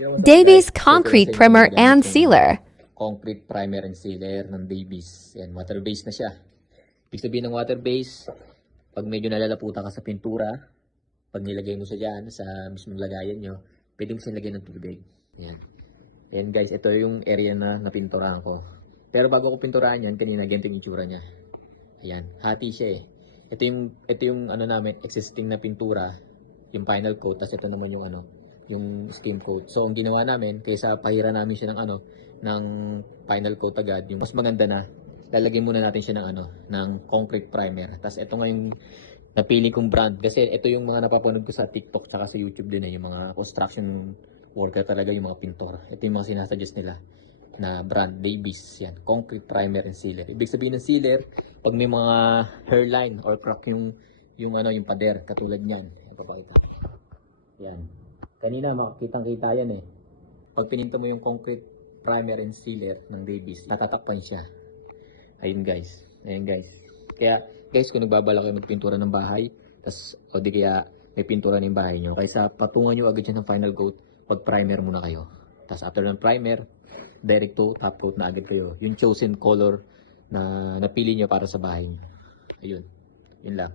Yun, what's up guys? Davies So ito lang Concrete sa inyo Primer ginagamit and kong Sealer. concrete primer and sealer ng Davies. Yan, water based na siya. Ibig sabihin ng water based, pag medyo nalalaputan ka sa pintura, pag nilagay mo siya dyan sa mismong lagayan nyo, pwede mo siya lagyan ng tubig. Yan. Yan guys, ito yung area na napinturahan ko. Pero bago ko pinturahan yan, kanina ganito yung itsura niya. Ayan, hati siya eh. Ito yung ano namin, existing na pintura, yung final coat, tapos ito naman yung ano, yung skim coat. So ang ginawa namin, kaysa pahira namin siya ng ano, ng final coat agad, yung mas maganda na, lalagyan muna natin siya ng ano, ng concrete primer. Tapos ito nga yung napili kong brand kasi ito yung mga napapanood ko sa TikTok tsaka sa YouTube din eh, yung mga construction worker talaga, yung mga pintor. Ito yung mga sinasuggest nila na brand, Davies. Yan, concrete primer and sealer. Ibig sabihin ng sealer, pag may mga hairline or crack yung ano, yung pader, katulad niyan. Ito pa ito. Yan. Kanina makikitang-kita yan eh. Pag pininto mo yung concrete primer and sealer ng Davies, natatakpan siya. Ayun guys. Ayun guys. Kaya guys, kung nagbabalak kayo magpintura ng bahay, tas o di kaya may pintura ng bahay nyo, kaysa patungan nyo agad yan ng final coat, pag primer muna kayo. Tas after ng primer, direct to top coat na agad kayo. Yung chosen color na napili nyo para sa bahay nyo. Ayun. Yun lang.